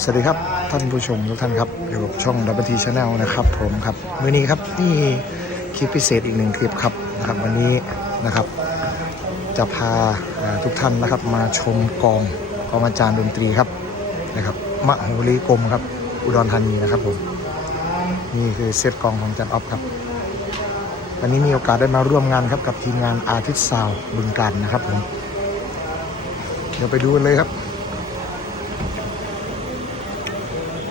สวัสดีครับท่านผู้ชมทุกท่านครับอยู่กับช่องดับเบิลทีชาแนลนะครับผมครับมื้อนี้ครับนี่คลิปพิเศษอีกหนึ่งคลิปครับนะครับวันนี้นะครับจะพาทุกท่านนะครับมาชมกองกองอาจารย์ดนตรีครับนะครับมโหรีกรมครับอุดรธานีนะครับผมนี่คือเซตกองของอาจารย์ออฟครับ วันนี้มีโอกาสได้มาร่วมงานครับกับทีมงานอาทิตย์ซาวบึงการนะครับผมเดี๋ยวไปดูกันเลยครับ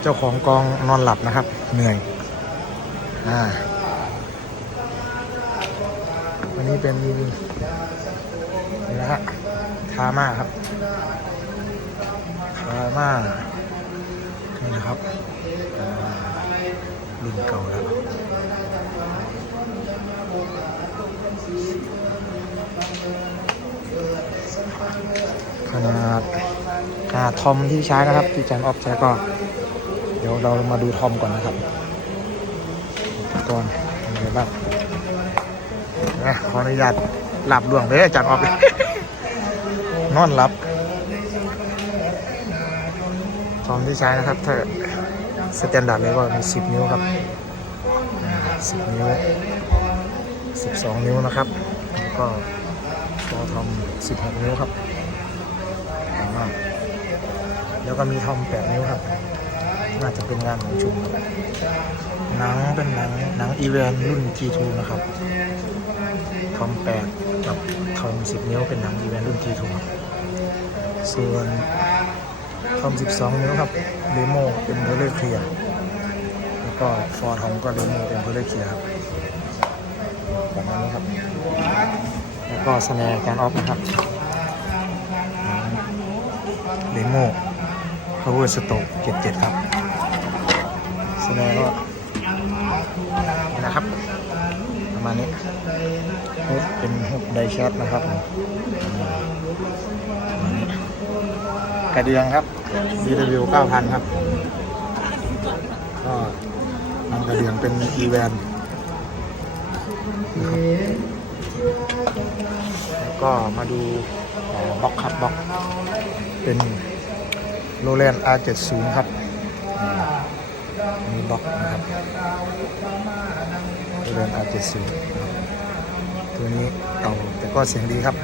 เจ้าของกองนอนหลับนะครับ เหนื่อยอ่าวันนี้เป็นนี่นะฮะทาม่าครับทาม่านี่นะครับรุ่นเก่าแล้วขนาดขนาดทอมที่ใช้นะครับ ที่จารย์ออฟใช้ก็ ดี๋ยวเรามาดูทอมก่อนนะครับก่อนมีอะไรบ้างนะขออนุญาตหลับดวงเลยจารย์ออฟนอนหลับทอมที่ใช้นะครับถ้าสแตนดาร์ดเลยก็มี10นิ้วครับ10นิ้ว12นิ้วนะครับ แล้วก็ฟอทอม16นิ้วครับอ่าแล้วก็มีทอม8นิ้วครับ น่าจะเป็นงานของชุมหนังเป็นหนังหนังอีเวนรุ่น G2 นะครับทอม8กับทอม10นิ้วเป็นหนังอีเวนรุ่น G2 ส่วนทอม12นิ้วครับเดโมเป็นเพลเลอร์เคลียร์แล้วก็ฟอร์ทอมก็เดโมเป็นเพลเลอร์เคลียร์ครับประมาณนี้ครับ แล้วก็สแนร์การออฟนะครับเดโม power stroke 77ครับ แสดงว่านะครับประมาณนี้ฮุบเป็นฮุบไดแชทนะครับกระเดืองครับ DW 9,000 ครับก็นำกระเดืองเป็น e v a n นะครับแล้วก็มาดูบล็อกครับบล็อก เป็นโรแลนด์ R70 ครับ มีบล็อกนะครับโรแลน R70 นะครับตัวนี้เก่าแต่ก็เสียงดีครับ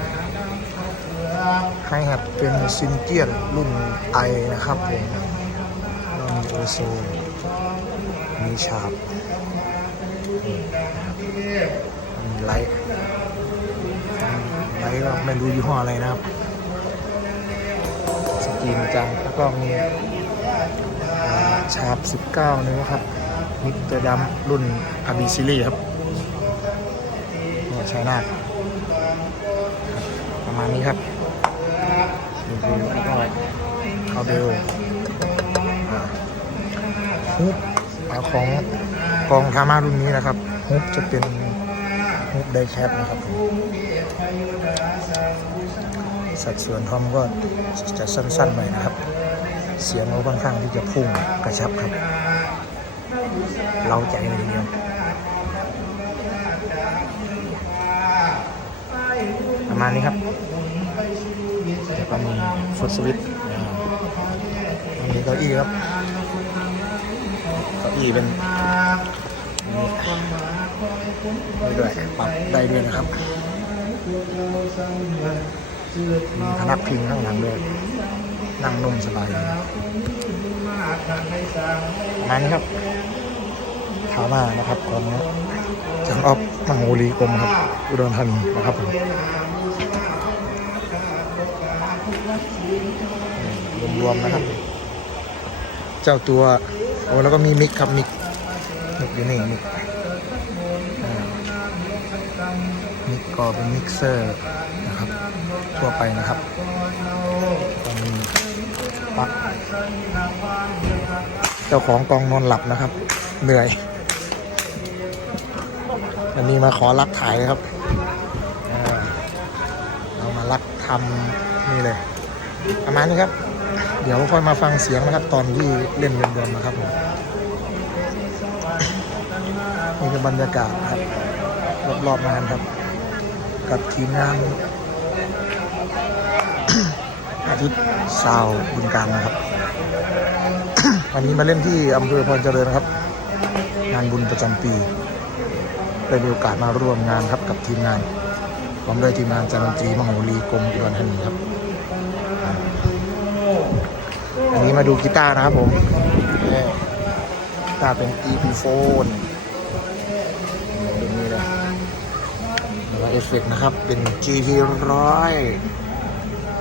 ไฮแฮทเป็นซินเจียนรุ่นไอนะครับผมแล้วมีโอโซมีชาบนี่นะครับมีไลท์ไลท์ก็ไม่รู้ยี่ห้ออะไรนะครับสกรีนจังแล้วก็มี ชาร์ป19 นิ้วครับ มิเตอร์ดัมรุ่นอาบีซิลี่ครับเนี่ยใช้หน้าประมาณนี้ครับดูดูแล้วก็คาเบลฮุบอ่าของกองทามารุ่นนี้นะครับฮุบจะเป็นฮุบไดแคปนะครับ สัดส่วนทอมก็จะสั้นๆหน่อยนะครับ เสียงก็ค่อนข้างที่จะพุ่งกระชับครับ เราใจเลยทีเดียวประมาณนี้ครับแล้วก็มีฟุตสวิตอ่ามีเก้าอี้ครับเก้าอี้เป็นนี่นี่ด้วยปรับได้ด้วยนะครับมีพนักพิงข้างหลังด้วย นั่งนุ่มสบายเลยประมานี้ครับถามานะครับของจังออฟมังโงลีกรมครับ อุดรธานีนะครับผมรวมๆนะครับ เจ้าตัวโอ้แล้วก็มีมิกครับมิกมิกอยู่นี่มิกมิกก็เป็นมิกเซอร์นะครับ ทั่วไปนะครับ ปักเจ้าของกองนอนหลับนะครับ เหนื่อย อันนี้มาขอรักถ่ายครับเรามารักทำนี่เลย ประมาณนี้ครับ เดี๋ยวค่อยมาฟังเสียงนะครับ ตอนที่เล่นเรวมๆนะครับผมนี่คือบรรยากาศครับรอบๆงานครับ กับทีมงาน อาทิตย์ซาวบุญการนะครับ วันนี้มาเล่นที่อำเภอพรเจริญนะครับ งานบุญประจำปีได้มีโอกาสมาร่วมงานครับกับทีมงานพร้อมด้วยทีมงานจารดนตรีมโหรีกรมอุดรธานีครับ อันนี้มาดูกีตาร์นะครับผมกีตาร์เป็น EP phone เป็นนี่เลยแล้วเอฟเฟกต์นะครับเป็น GT ร้อย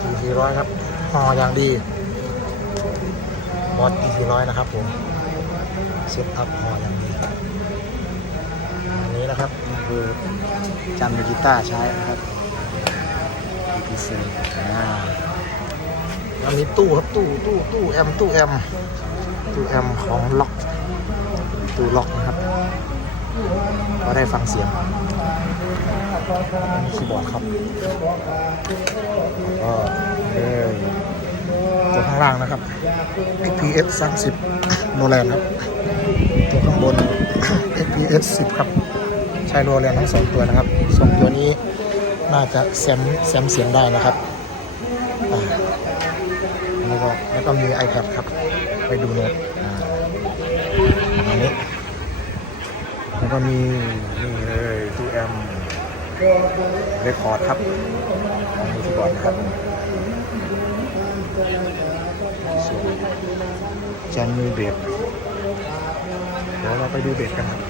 GT ร้อยครับห่ออย่างดีบอส GT ร้อยนะครับผมเซตอัพห่ออย่างดีอันนี้นะครับคือจำกีตาร์ใช้นะครับ EP phone อ่าแล้วมีตู้ครับตู้ตู้ตู้แอมตู้แอมตู้แอมของล็อกตู้ล็อกนะครับ ก็ได้ฟังเสียงอันนี้คีย์บอร์ดครับแล้วก็เลยตัวข้างล่างนะครับ XPS 30โนแลนครับ ตัวข้างบน XPS 10 ครับใช้โนแลนทั้งสองตัวนะครับสองตัวนี้น่าจะแซมแซมเสียงได้นะครับอ่าอันนี้ก็แล้วก็มี iPad ครับ ไปดูโน้ตอ่าอันนี้ แล้วก็มีนี่เลยตูแอมเรคคอร์ดครับอันนี้ที่อดนะครับส่วนแจนมือเบสเดี๋ยวเราไปดูเบสกันครับ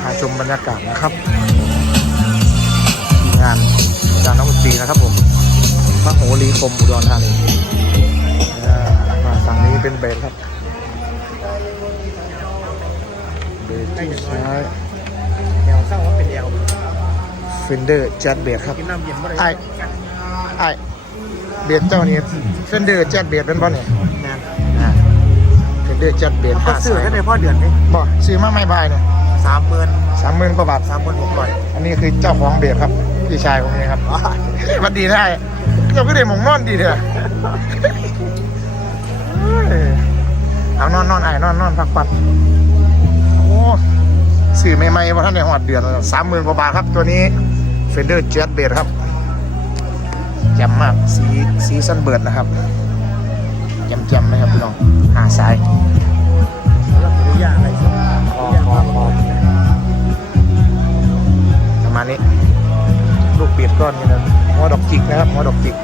พาชมบรรยากาศนะครับ งานจารย์นักดนตรีนะครับผมพระโหรีคมอุดรธานีอ่ามาฝั่งนี้เป็นเบสครับ เบสที่ใช้แนวเศร้าว่าเป็นแนว Fender Jazz Bass ครับกินน้ำเย็นบ่ได้ไอ้ไอ้เบสเจ้านี้ Fender Jazz Bass เป็นบ่เนี่ยงานอ่า Fender Jazz Bass ก็ห้าซื้อสายกันในพ่อเดือนนี่บ่ซื้อมาไม่บายเนี่ยสามหมื่นสามหมื่นกว่าบาทสามหมื่นหกร้อยอันนี้คือเจ้าของเบสครับพี่ชายของนี้ครับสวัสดีได้เจ้าก็ได้หมองนอนดีเถอะเอ้ยเอานอนนอนไอ้นอนนอนพักปัดโอ้ สื่อใหม่ๆว่าท่านในหอดเดือนสามหมื่นกว่าบาทครับตัวนี้ Fender Jazz Bass ครับแจ่มมากสีสีสันเบิร์ดนะครับแจ่มๆนะครับพี่น้องหาสายประมาณนี้ ลูกเปียดก้อนนี่นะหัวดอกจิกนะครับหัวดอกจิก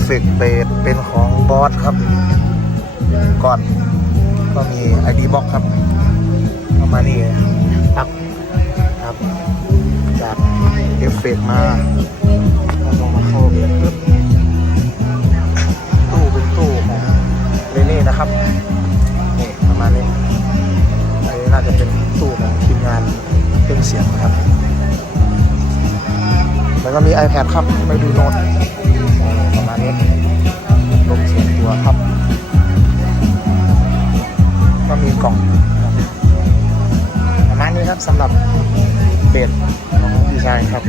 เอฟเฟกต์เบสเป็นของบอสครับ ก่อนก็มี ID Box ครับเข้ามานี่ตักครับ จากเอฟเฟกต์มาแล้วก็มาเข้าเบสตู้เป็นตู้ของเรเน่นะครับนี่ประมาณนี้อันนี้น่าจะเป็นตู้ของทีมงานเครื่องเสียงนะครับแล้วก็มี iPad ครับ ไปดูโน้ต ประมาณนี้ลมเสียงตัวครับ ก็มีกล่องประมาณนี้ครับสำหรับเบสของพี่ชายครับ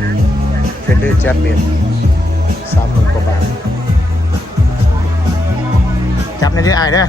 เฟนเดอร์แจ็บเบสสามหมื่นกว่าบาทจับในที่ไอ้เด้อ